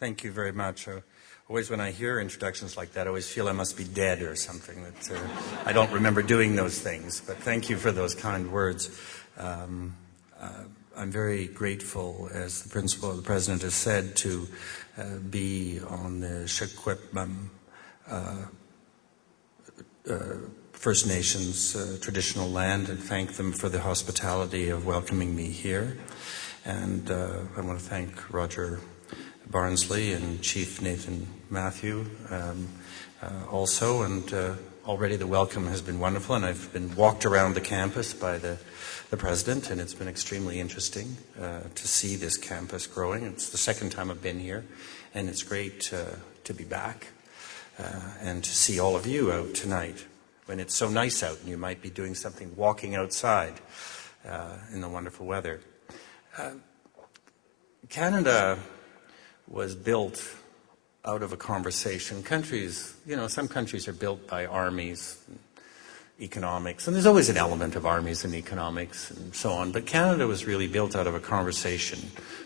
Thank you very much. Always when I hear introductions like that, I always feel I must be dead or something. That I don't remember doing those things, but thank you for those kind words. I'm very grateful, as the President has said, to be on the Secwepemc First Nations traditional land and thank them for the hospitality of welcoming me here. And I want to thank Roger Barnsley and Chief Nathan Matthew also, and already the welcome has been wonderful, and I've been walked around the campus by the President, and it's been extremely interesting to see this campus growing. It's the second time I've been here, and it's great to be back and to see all of you out tonight when it's so nice out and you might be doing something walking outside in the wonderful weather. Canada was built out of a conversation. Countries, some countries are built by armies, economics, and there's always an element of armies and economics and so on, but Canada was really built out of a conversation,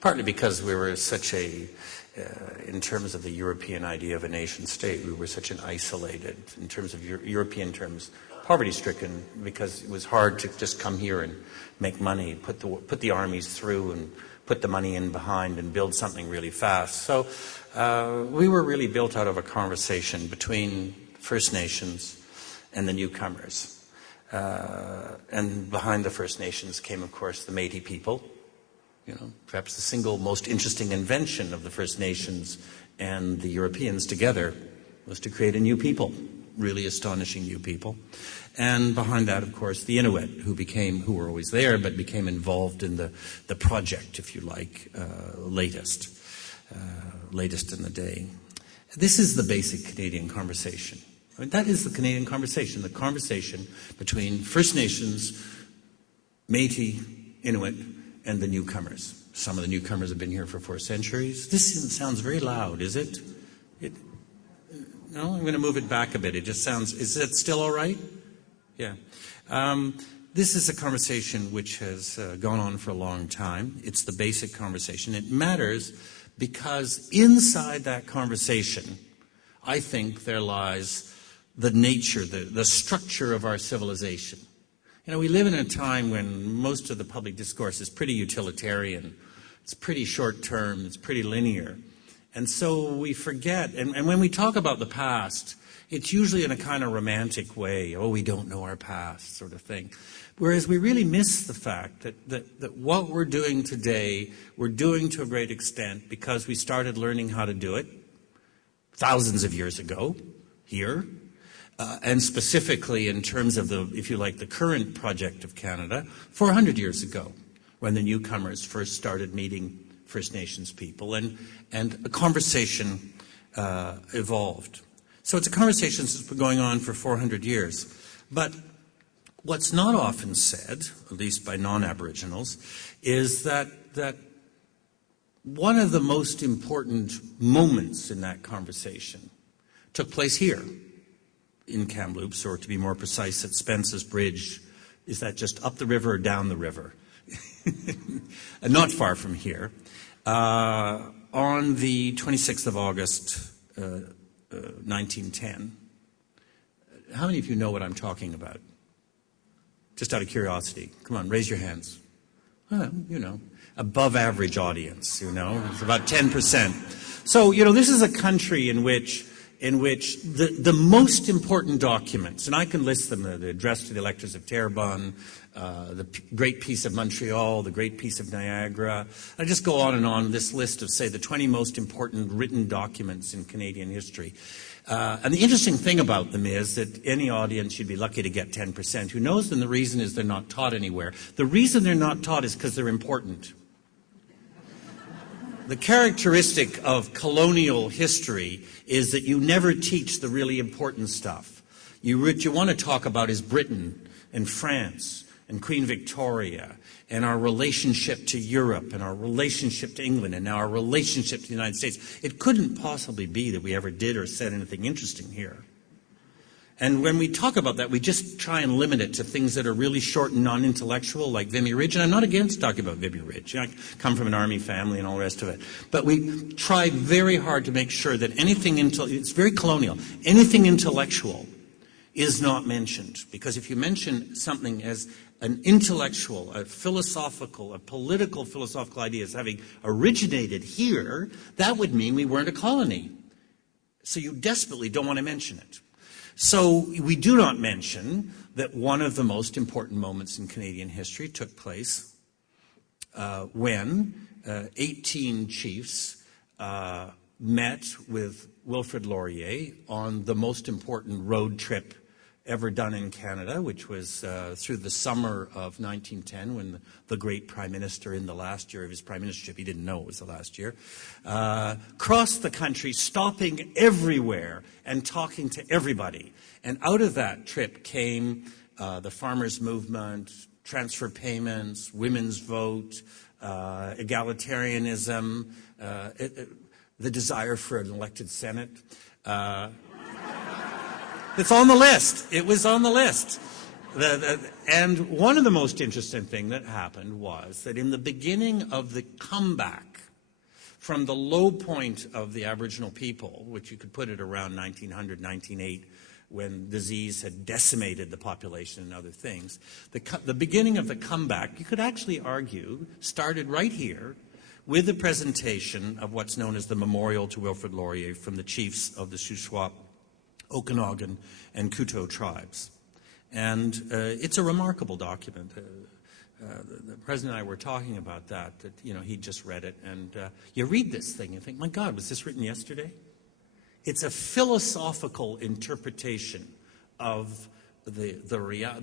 partly because we were such in terms of the European idea of a nation state, we were such an isolated, in terms of European terms, poverty-stricken, because it was hard to just come here and make money, put the armies through and put the money in behind and build something really fast. So we were really built out of a conversation between First Nations and the newcomers. And behind the First Nations came, of course, the Métis people. Perhaps the single most interesting invention of the First Nations and the Europeans together was to create a new people, really astonishing new people. And behind that, of course, the Inuit, who were always there, but became involved in the project, if you like, latest in the day. This is the basic Canadian conversation. I mean, that is the Canadian conversation, the conversation between First Nations, Métis, Inuit, and the newcomers. Some of the newcomers have been here for 4 centuries. This sounds very loud, is it? No, I'm going to move it back a bit. It just sounds, is it still all right? Yeah. This is a conversation which has gone on for a long time. It's the basic conversation. It matters because inside that conversation, I think there lies the nature, the structure of our civilization. We live in a time when most of the public discourse is pretty utilitarian. It's pretty short-term. It's pretty linear. And so we forget, and when we talk about the past, it's usually in a kind of romantic way. Oh, we don't know our past, sort of thing. Whereas we really miss the fact that what we're doing today, we're doing to a great extent because we started learning how to do it thousands of years ago here, and specifically in terms of if you like, the current project of Canada, 400 years ago, when the newcomers first started meeting First Nations people, and a conversation evolved. So it's a conversation that's been going on for 400 years. But what's not often said, at least by non-Aboriginals, is that one of the most important moments in that conversation took place here in Kamloops, or to be more precise, at Spence's Bridge. Is that just up the river or down the river? Not far from here. On the 26th of August, 1910. How many of you know what I'm talking about? Just out of curiosity. Come on, raise your hands. Above average audience, It's about 10%. So, this is a country in which the most important documents, and I can list them, the address to the electors of Terrebonne, the Great Peace of Montreal, the Great Peace of Niagara. I just go on this list of, say, the 20 most important written documents in Canadian history. And the interesting thing about them is that any audience, you'd be lucky to get 10%. Who knows? And the reason is they're not taught anywhere. The reason they're not taught is because they're important. The characteristic of colonial history is that you never teach the really important stuff. What you want to talk about is Britain and France and Queen Victoria and our relationship to Europe and our relationship to England and now our relationship to the United States. It couldn't possibly be that we ever did or said anything interesting here. And when we talk about that, we just try and limit it to things that are really short and non-intellectual, like Vimy Ridge. And I'm not against talking about Vimy Ridge. I come from an army family and all the rest of it. But we try very hard to make sure that anything, it's very colonial, anything intellectual is not mentioned. Because if you mention something as an intellectual, a philosophical, a political philosophical idea as having originated here, that would mean we weren't a colony. So you desperately don't want to mention it. So we do not mention that one of the most important moments in Canadian history took place when 18 chiefs met with Wilfrid Laurier on the most important road trip ever done in Canada, which was through the summer of 1910 when the great Prime Minister, in the last year of his Prime Ministership, he didn't know it was the last year, crossed the country, stopping everywhere and talking to everybody. And out of that trip came the farmers' movement, transfer payments, women's vote, egalitarianism, the desire for an elected Senate. It's on the list. It was on the list. And one of the most interesting things that happened was that in the beginning of the comeback from the low point of the Aboriginal people, which you could put it around 1900, 1908, when disease had decimated the population and other things, the beginning of the comeback, you could actually argue, started right here with the presentation of what's known as the Memorial to Wilfrid Laurier from the chiefs of the Shuswap, Okanagan, and Couteau tribes. And it's a remarkable document. The President and I were talking about that you know, he just read it. And you read this thing and think, my God, was this written yesterday? It's a philosophical interpretation of the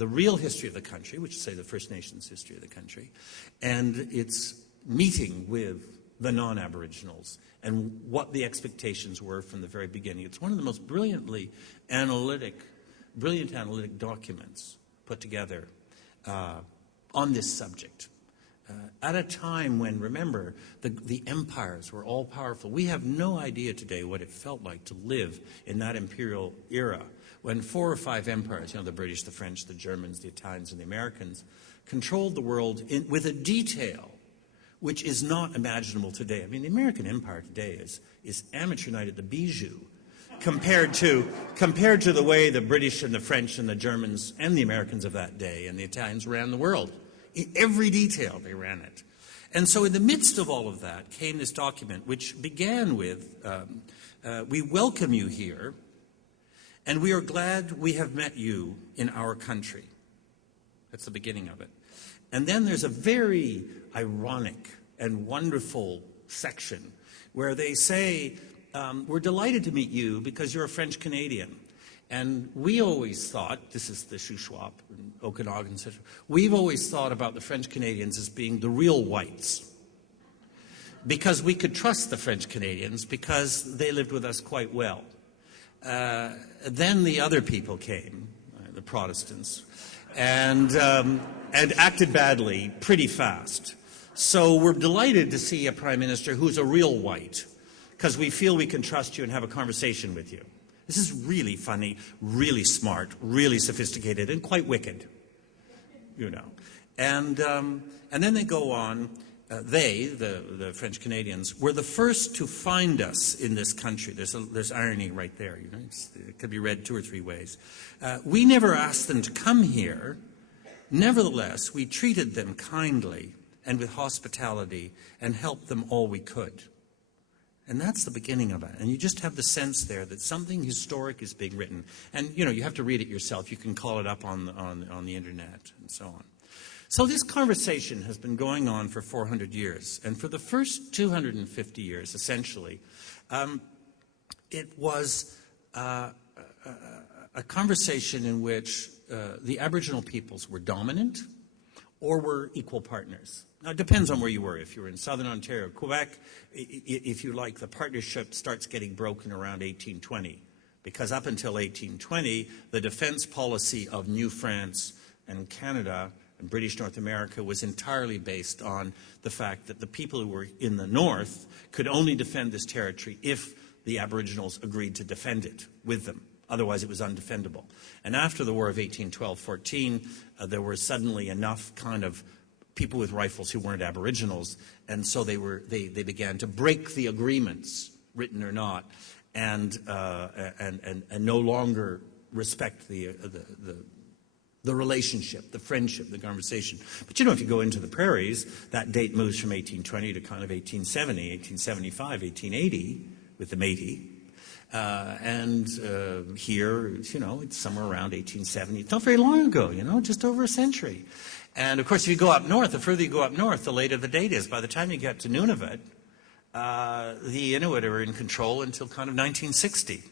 real history of the country, which is, say, the First Nations history of the country, and its meeting with the non-Aboriginals and what the expectations were from the very beginning. It's one of the most brilliant analytic documents put together on this subject. At a time when, remember, the empires were all powerful. We have no idea today what it felt like to live in that imperial era when 4 or 5 empires, you know, the British, the French, the Germans, the Italians, and the Americans, controlled the world with a detail which is not imaginable today. I mean, the American empire today is amateur night at the Bijou compared to the way the British and the French and the Germans and the Americans of that day and the Italians ran the world. In every detail, they ran it. And so in the midst of all of that came this document, which began with, we welcome you here, and we are glad we have met you in our country. That's the beginning of it. And then there's a very ironic and wonderful section where they say, we're delighted to meet you because you're a French Canadian. And we always thought, this is the Shuswap and Okanagan, etc. We've always thought about the French Canadians as being the real whites, because we could trust the French Canadians because they lived with us quite well. Then the other people came, the Protestants, and acted badly pretty fast. So we're delighted to see a Prime Minister who's a real white, because we feel we can trust you and have a conversation with you. This is really funny, really smart, really sophisticated, and quite wicked, you know. And then they go on. The French Canadians, were the first to find us in this country. There's irony right there, you know. It could be read 2 or 3 ways. We never asked them to come here. Nevertheless, we treated them kindly and with hospitality and helped them all we could. And that's the beginning of it. And you just have the sense there that something historic is being written. And, you know, you have to read it yourself. You can call it up on the internet and so on. So this conversation has been going on for 400 years. And for the first 250 years, essentially, it was a conversation in which the Aboriginal peoples were dominant or were equal partners. Now, it depends on where you were. If you were in southern Ontario, Quebec, if you like, the partnership starts getting broken around 1820. Because up until 1820, the defense policy of New France and Canada and British North America was entirely based on the fact that the people who were in the north could only defend this territory if the Aboriginals agreed to defend it with them. Otherwise, it was undefendable. And after the War of 1812-14, there were suddenly enough kind of people with rifles who weren't Aboriginals, and so they began to break the agreements, written or not, and no longer respect the relationship, the friendship, the conversation. But if you go into the prairies, that date moves from 1820 to kind of 1870, 1875, 1880 with the Métis. Here, it's somewhere around 1870. It's not very long ago, just over a century. And of course, if you go up north, the further you go up north, the later the date is. By the time you get to Nunavut, the Inuit are in control until kind of 1960.